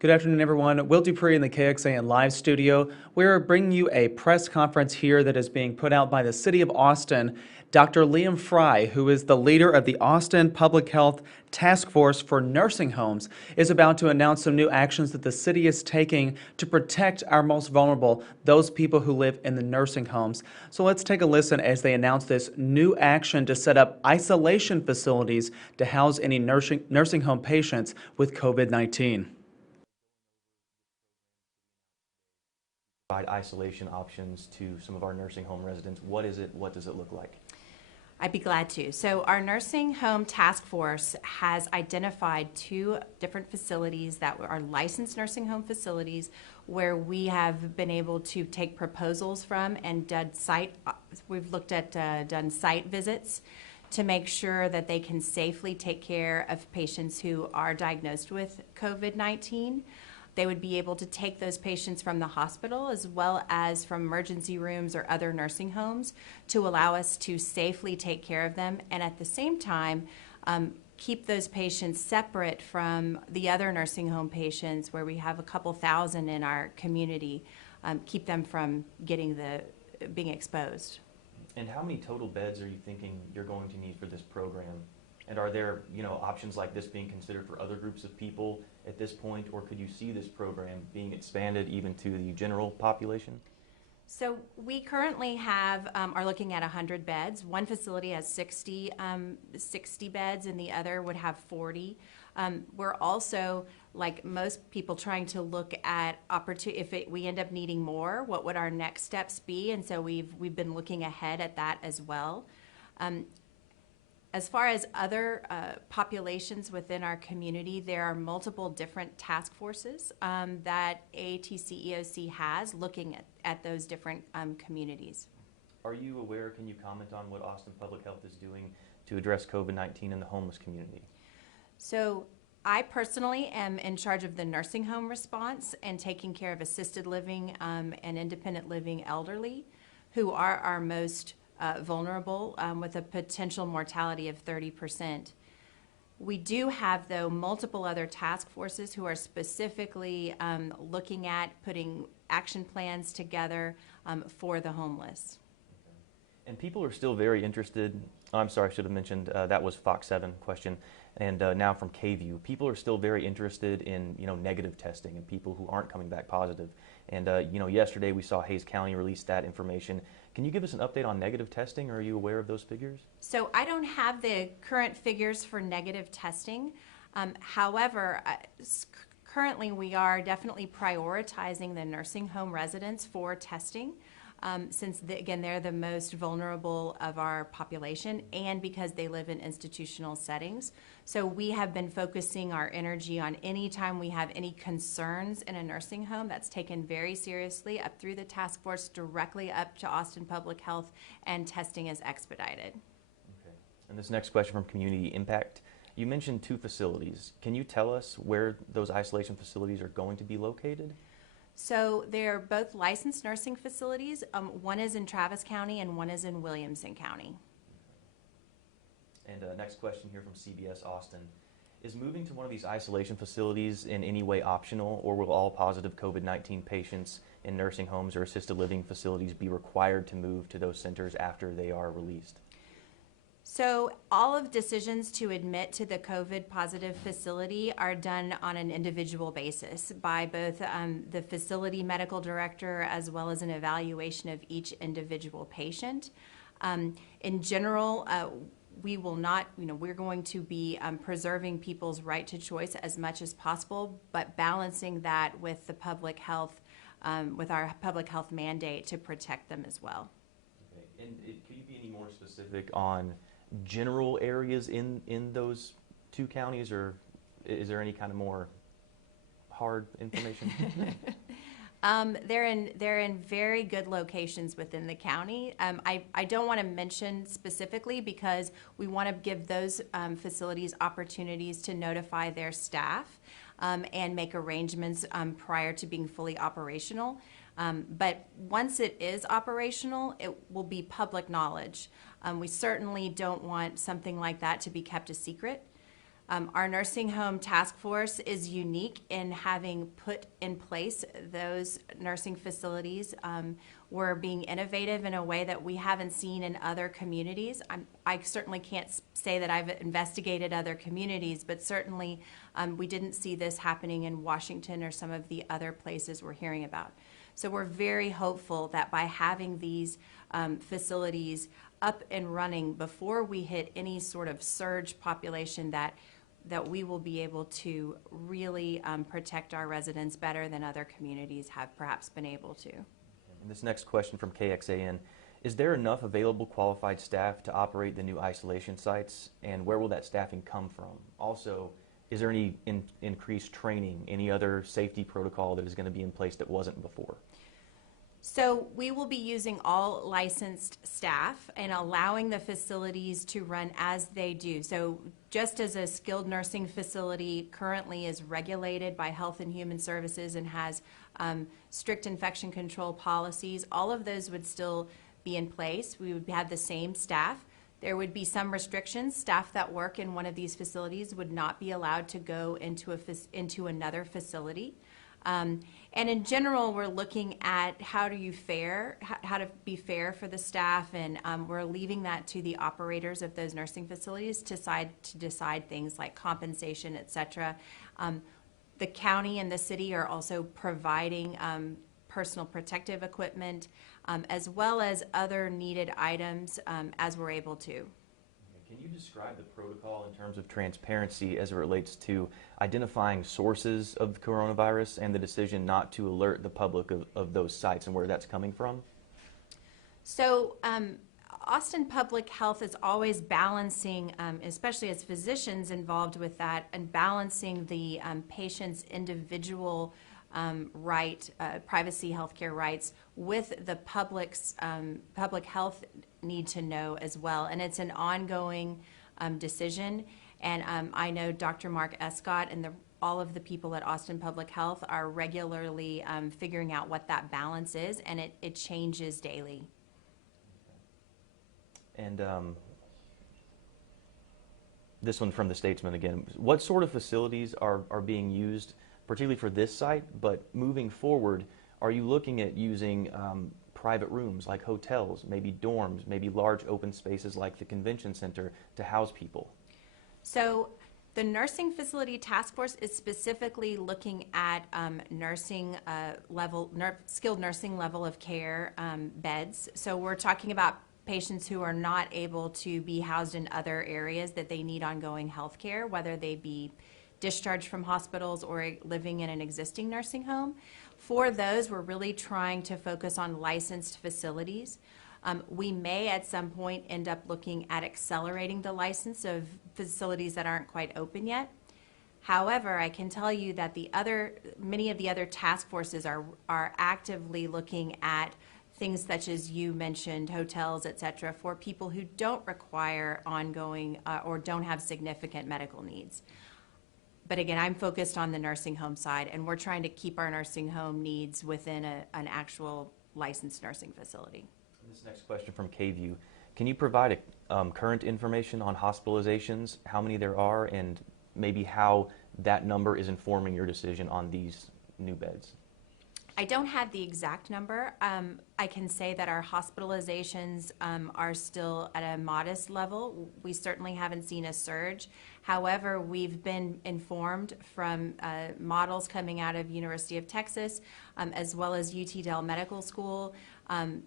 Good afternoon, everyone. Will Dupree in the KXAN live studio. We're bringing you a press conference here that is being put out by the City of Austin. Dr. Liam Fry, who is the leader of the Austin Public Health Task Force for Nursing Homes, is about to announce some new actions that the city is taking to protect our most vulnerable, those people who live in the nursing homes. So let's take a listen as they announce this new action to set up isolation facilities to house any nursing home patients with COVID-19. Provide isolation options to some of our nursing home residents. What is it? What does it look like? I'd be glad to. So our nursing home task force has identified 2 different facilities that are licensed nursing home facilities where we have been able to take proposals from and we've looked at done site visits to make sure that they can safely take care of patients who are diagnosed with COVID-19. They would be able to take those patients from the hospital as well as from emergency rooms or other nursing homes to allow us to safely take care of them, and at the same time keep those patients separate from the other nursing home patients where we have a couple thousand in our community, keep them from being exposed. And how many total beds are you thinking you're going to need for this program? And are there, options like this being considered for other groups of people at this point, or could you see this program being expanded even to the general population? So we currently are looking at 100 beds. One facility has 60 beds and the other would have 40. We're also, like most people, trying to look at we end up needing more, what would our next steps be? And so we've been looking ahead at that as well. As far as other populations within our community, there are multiple different task forces that ATCEOC has looking at those different communities. Are you aware, can you comment on what Austin Public Health is doing to address COVID-19 in the homeless community? So I personally am in charge of the nursing home response and taking care of assisted living and independent living elderly who are our most vulnerable with a potential mortality of 30%. We do have, though, multiple other task forces who are specifically looking at putting action plans together for the homeless. And people are still very interested. I'm sorry, I should have mentioned that was Fox 7 question. And now from KView, people are still very interested in negative testing and people who aren't coming back positive. And yesterday we saw Hays County release that information. Can you give us an update on negative testing? Are you aware of those figures? So I don't have the current figures for negative testing. However, currently we are definitely prioritizing the nursing home residents for testing. Since, again, they're the most vulnerable of our population and because they live in institutional settings. So we have been focusing our energy on any time we have any concerns in a nursing home. That's taken very seriously up through the task force directly up to Austin Public Health, and testing is expedited. Okay. And this next question from Community Impact. You mentioned 2 facilities. Can you tell us where those isolation facilities are going to be located? So they're both licensed nursing facilities. One is in Travis County and one is in Williamson County. And next question here from CBS Austin. Is moving to one of these isolation facilities in any way optional, or will all positive COVID-19 patients in nursing homes or assisted living facilities be required to move to those centers after they are released? So all of decisions to admit to the COVID positive facility are done on an individual basis by both the facility medical director as well as an evaluation of each individual patient. In general, we will not, we're going to be preserving people's right to choice as much as possible, but balancing that with the public health, with our public health mandate to protect them as well. Okay. And could you be any more specific on general areas in those 2 counties, or is there any kind of more hard information? They're in very good locations within the county. I don't want to mention specifically because we want to give those facilities opportunities to notify their staff and make arrangements prior to being fully operational. But once it is operational, it will be public knowledge. We certainly don't want something like that to be kept a secret. Our nursing home task force is unique in having put in place those nursing facilities. We're being innovative in a way that we haven't seen in other communities. I certainly can't say that I've investigated other communities, but certainly we didn't see this happening in Washington or some of the other places we're hearing about. So we're very hopeful that by having these facilities up and running before we hit any sort of surge population, that we will be able to really protect our residents better than other communities have perhaps been able to. And this next question from KXAN, is there enough available qualified staff to operate the new isolation sites, and where will that staffing come from? Also, is there any increased training, any other safety protocol that is going to be in place that wasn't before? So we will be using all licensed staff and allowing the facilities to run as they do. So just as a skilled nursing facility currently is regulated by Health and Human Services and has strict infection control policies, all of those would still be in place. We would have the same staff. There would be some restrictions. Staff that work in one of these facilities would not be allowed to go into another facility. And in general, we're looking at how to be fair for the staff, and we're leaving that to the operators of those nursing facilities to decide things like compensation, et cetera. The county and the city are also providing personal protective equipment, as well as other needed items as we're able to. Can you describe the protocol in terms of transparency as it relates to identifying sources of the coronavirus and the decision not to alert the public of those sites and where that's coming from? So Austin Public Health is always balancing, especially as physicians involved with that, and balancing the patient's individual privacy healthcare rights with the public's public health need to know as well. And it's an ongoing decision. And I know Dr. Mark Escott and all of the people at Austin Public Health are regularly figuring out what that balance is, and it changes daily. And this one from the Statesman again. What sort of facilities are being used, particularly for this site, but moving forward, are you looking at using private rooms like hotels, maybe dorms, maybe large open spaces like the convention center to house people? So the Nursing Facility Task Force is specifically looking at skilled nursing level of care beds. So we're talking about patients who are not able to be housed in other areas that they need ongoing health care, whether they be discharged from hospitals or living in an existing nursing home. For those, we're really trying to focus on licensed facilities. We may at some point end up looking at accelerating the license of facilities that aren't quite open yet. However, I can tell you that many of the other task forces are actively looking at things such as you mentioned, hotels, et cetera, for people who don't require ongoing or don't have significant medical needs. But again, I'm focused on the nursing home side, and we're trying to keep our nursing home needs within an actual licensed nursing facility. This next question from KView. Can you provide current information on hospitalizations, how many there are, and maybe how that number is informing your decision on these new beds? I don't have the exact number. I can say that our hospitalizations are still at a modest level. We certainly haven't seen a surge. However, we've been informed from models coming out of University of Texas as well as UT Dell Medical School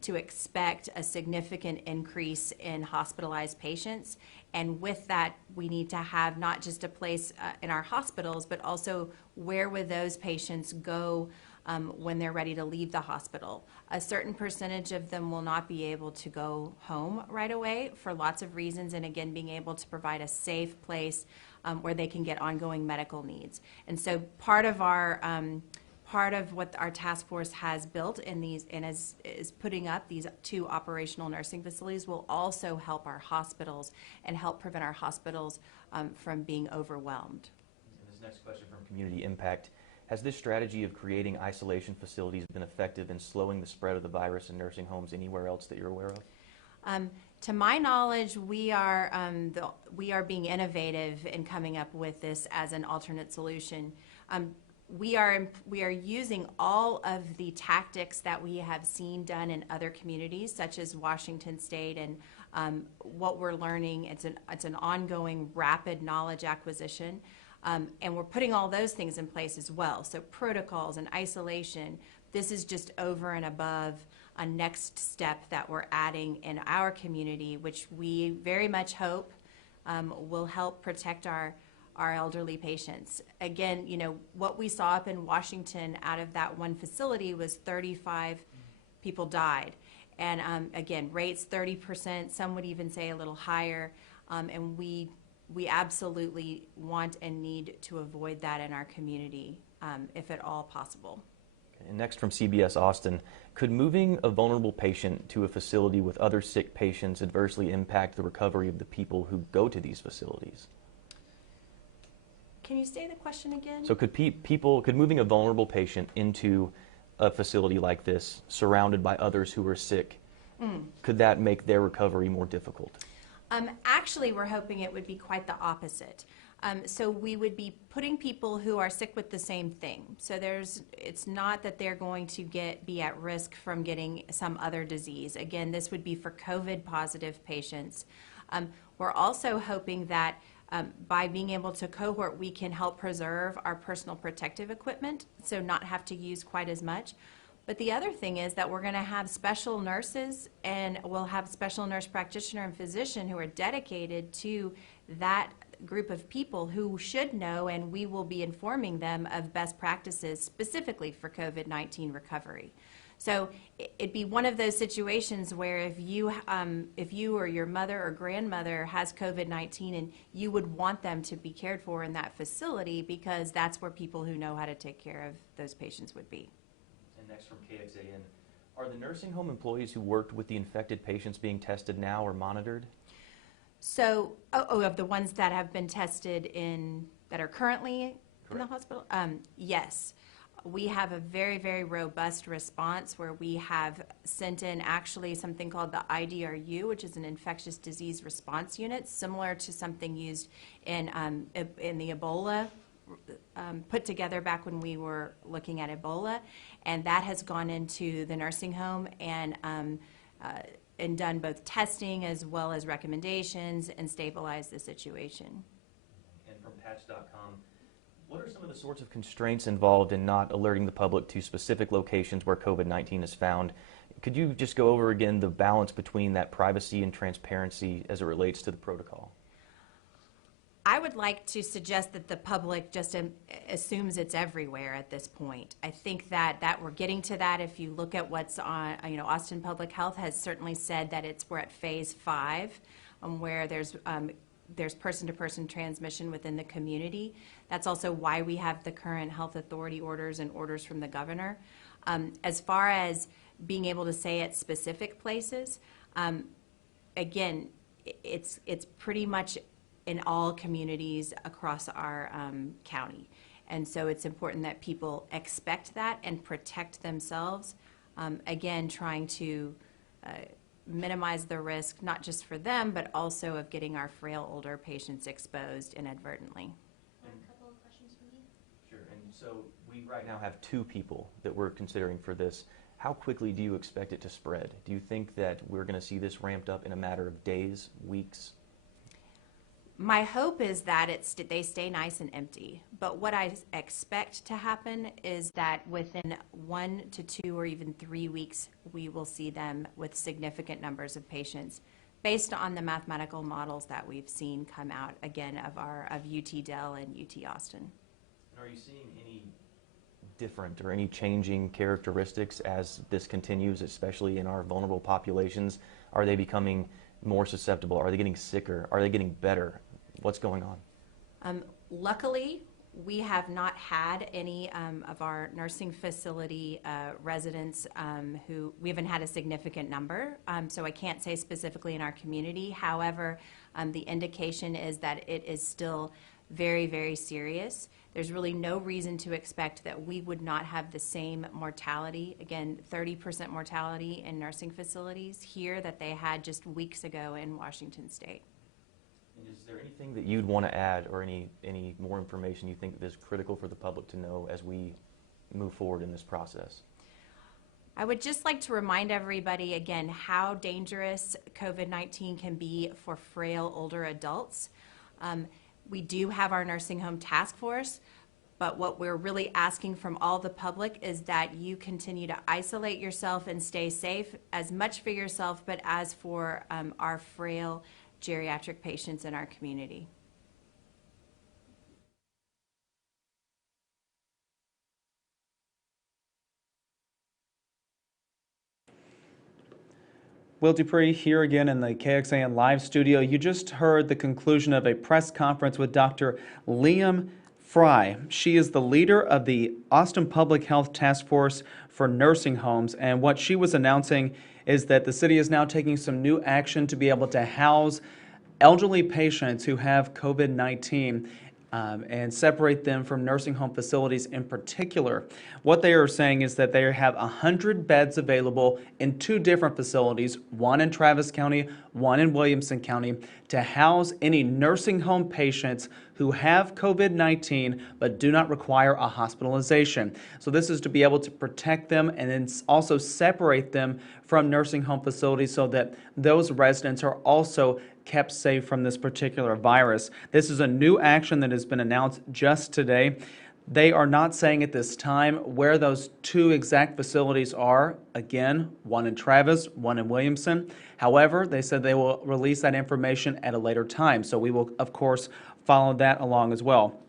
to expect a significant increase in hospitalized patients. And with that, we need to have not just a place in our hospitals, but also where would those patients go when they're ready to leave the hospital. A certain percentage of them will not be able to go home right away for lots of reasons, and again, being able to provide a safe place where they can get ongoing medical needs. And so part of what our task force has built in these and is putting up these 2 operational nursing facilities will also help our hospitals and help prevent our hospitals from being overwhelmed. And this next question from Community Impact. Has this strategy of creating isolation facilities been effective in slowing the spread of the virus in nursing homes anywhere else that you're aware of? To my knowledge, we are being innovative in coming up with this as an alternate solution. We are using all of the tactics that we have seen done in other communities, such as Washington State, and what we're learning. It's an ongoing rapid knowledge acquisition, and we're putting all those things in place as well. So protocols and isolation. This is just over and above a next step that we're adding in our community, which we very much hope will help protect our elderly patients. Again, you know, what we saw up in Washington out of that one facility was 35 people died. And again, rates 30%, some would even say a little higher. And we absolutely want and need to avoid that in our community, if at all possible. And next from CBS Austin, could moving a vulnerable patient to a facility with other sick patients adversely impact the recovery of the people who go to these facilities? Can you say the question again? So could moving a vulnerable patient into a facility like this, surrounded by others who are sick, could that make their recovery more difficult? Actually, we're hoping it would be quite the opposite. So we would be putting people who are sick with the same thing. So it's not that they're going to be at risk from getting some other disease. Again, this would be for COVID positive patients. We're also hoping that by being able to cohort, we can help preserve our personal protective equipment, so not have to use quite as much. But the other thing is that we're going to have special nurses, and we'll have special nurse practitioner and physician who are dedicated to that group of people who should know, and we will be informing them of best practices specifically for COVID-19 recovery. So it'd be one of those situations where if you or your mother or grandmother has COVID-19, and you would want them to be cared for in that facility, because that's where people who know how to take care of those patients would be. And next from KXAN, are the nursing home employees who worked with the infected patients being tested now or monitored? So, of the ones that have been tested that are currently in the hospital? Yes. We have a very, very robust response where we have sent in actually something called the IDRU, which is an infectious disease response unit, similar to something used in the Ebola, put together back when we were looking at Ebola. And that has gone into the nursing home and done both testing as well as recommendations and stabilized the situation. And from patch.com, what are some of the sorts of constraints involved in not alerting the public to specific locations where COVID-19 is found? Could you just go over again the balance between that privacy and transparency as it relates to the protocol? I would like to suggest that the public just assumes it's everywhere at this point. I think that we're getting to that. If you look at what's on, Austin Public Health has certainly said that we're at phase 5, where there's person-to-person transmission within the community. That's also why we have the current health authority orders and orders from the governor. As far as being able to say at specific places, again, it's pretty much in all communities across our county. And so it's important that people expect that and protect themselves. Again, trying to minimize the risk, not just for them, but also of getting our frail older patients exposed inadvertently. A couple of questions from you. Sure, and so we right now have 2 people that we're considering for this. How quickly do you expect it to spread? Do you think that we're going to see this ramped up in a matter of days, weeks? My hope is that they stay nice and empty. But what I expect to happen is that within 1 to 2 or even 3 weeks, we will see them with significant numbers of patients based on the mathematical models that we've seen come out, again, of UT Dell and UT Austin. And are you seeing any different or any changing characteristics as this continues, especially in our vulnerable populations? Are they becoming more susceptible? Are they getting sicker? Are they getting better? What's going on? Luckily, we have not had any of our nursing facility residents we haven't had a significant number, so I can't say specifically in our community. However, the indication is that it is still very, very serious. there's really no reason to expect that we would not have the same mortality, again, 30% mortality in nursing facilities here that they had just weeks ago in Washington State. And is there anything that you'd want to add, or any more information you think that is critical for the public to know as we move forward in this process? I would just like to remind everybody again how dangerous COVID-19 can be for frail older adults. We do have our nursing home task force, but what we're really asking from all the public is that you continue to isolate yourself and stay safe, as much for yourself, but as for our frail geriatric patients in our community. Will Dupree here again in the KXAN live studio. You just heard the conclusion of a press conference with Dr. Liam Fry. She is the leader of the Austin Public Health Task Force for Nursing Homes, and what she was announcing is that the city is now taking some new action to be able to house elderly patients who have COVID-19 and separate them from nursing home facilities in particular. What they are saying is that they have 100 beds available in 2 different facilities, one in Travis County, one in Williamson County, to house any nursing home patients who have COVID-19 but do not require a hospitalization. So this is to be able to protect them and then also separate them from nursing home facilities so that those residents are also kept safe from this particular virus. This is a new action that has been announced just today. They are not saying at this time where those 2 exact facilities are. Again, one in Travis, one in Williamson. However, they said they will release that information at a later time. So we will, of course, follow that along as well.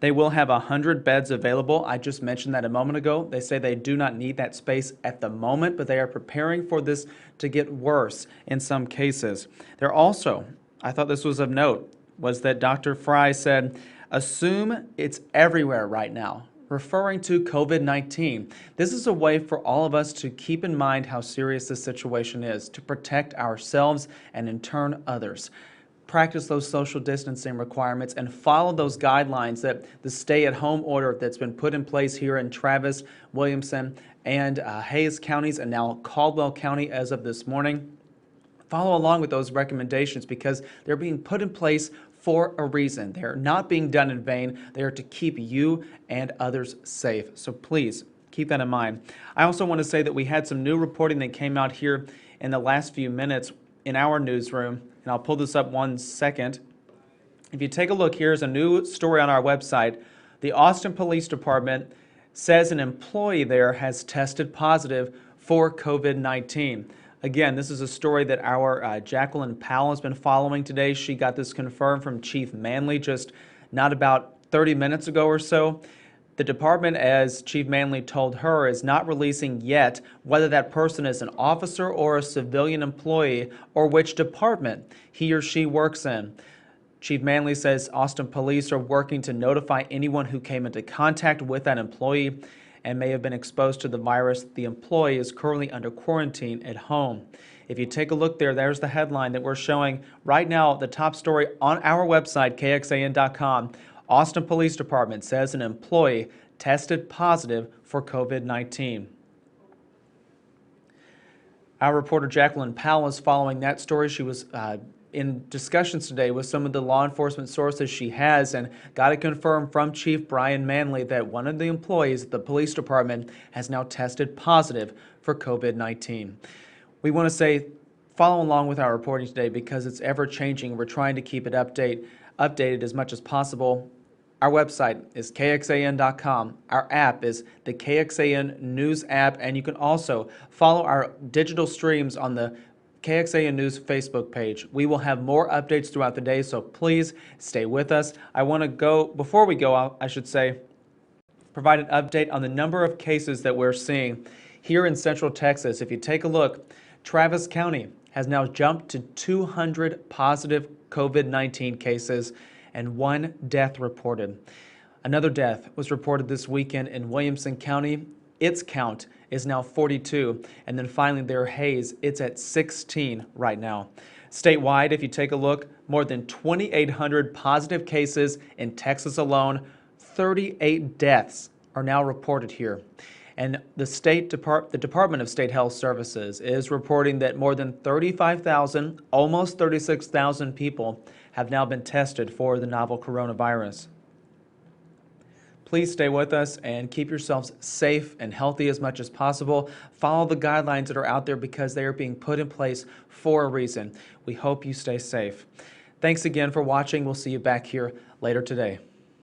They will have 100 beds available. I just mentioned that a moment ago. They say they do not need that space at the moment, but they are preparing for this to get worse in some cases. They're also, I thought this was of note, was that Dr. Fry said, assume it's everywhere right now, referring to COVID-19. This is a way for all of us to keep in mind how serious this situation is, to protect ourselves and in turn others. Practice those social distancing requirements and follow those guidelines that the stay-at-home order that's been put in place here in Travis, Williamson, and Hayes counties, and now Caldwell County as of this morning. Follow along with those recommendations because they're being put in place for a reason. They're not being done in vain. They are to keep you and others safe. So please keep that in mind. I also want to say that we had some new reporting that came out here in the last few minutes in our newsroom. And I'll pull this up one second. If you take a look, here's a new story on our website. The Austin Police Department says an employee there has tested positive for COVID-19. Again, this is a story that our Jacqueline Powell has been following today. She got this confirmed from Chief Manley just not about 30 minutes ago or so. The department, as Chief Manley told her, is not releasing yet whether that person is an officer or a civilian employee or which department he or she works in. Chief Manley says Austin police are working to notify anyone who came into contact with that employee and may have been exposed to the virus. The employee is currently under quarantine at home. If you take a look there, there's the headline that we're showing right now, the top story on our website, kxan.com. Austin Police Department says an employee tested positive for COVID-19. Our reporter Jacqueline Powell is following that story. She was in discussions today with some of the law enforcement sources she has and got it confirmed from Chief Brian Manley that one of the employees at the police department has now tested positive for COVID-19. We want to say follow along with our reporting today because it's ever changing. We're trying to keep it updated as much as possible. Our website is kxan.com. Our app is the KXAN News app, and you can also follow our digital streams on the KXAN News Facebook page. We will have more updates throughout the day, so please stay with us. I want to go, before we go, I should say, provide an update on the number of cases that we're seeing here in Central Texas. If you take a look, Travis County has now jumped to 200 positive COVID-19 cases and 1 death reported. Another death was reported this weekend in Williamson County. Its count is now 42. And then finally there, Hayes, it's at 16 right now. Statewide, if you take a look, more than 2,800 positive cases in Texas alone, 38 deaths are now reported here. And the Department of State Health Services is reporting that more than 35,000, almost 36,000 people have now been tested for the novel coronavirus. Please stay with us and keep yourselves safe and healthy as much as possible. Follow the guidelines that are out there because they are being put in place for a reason. We hope you stay safe. Thanks again for watching. We'll see you back here later today.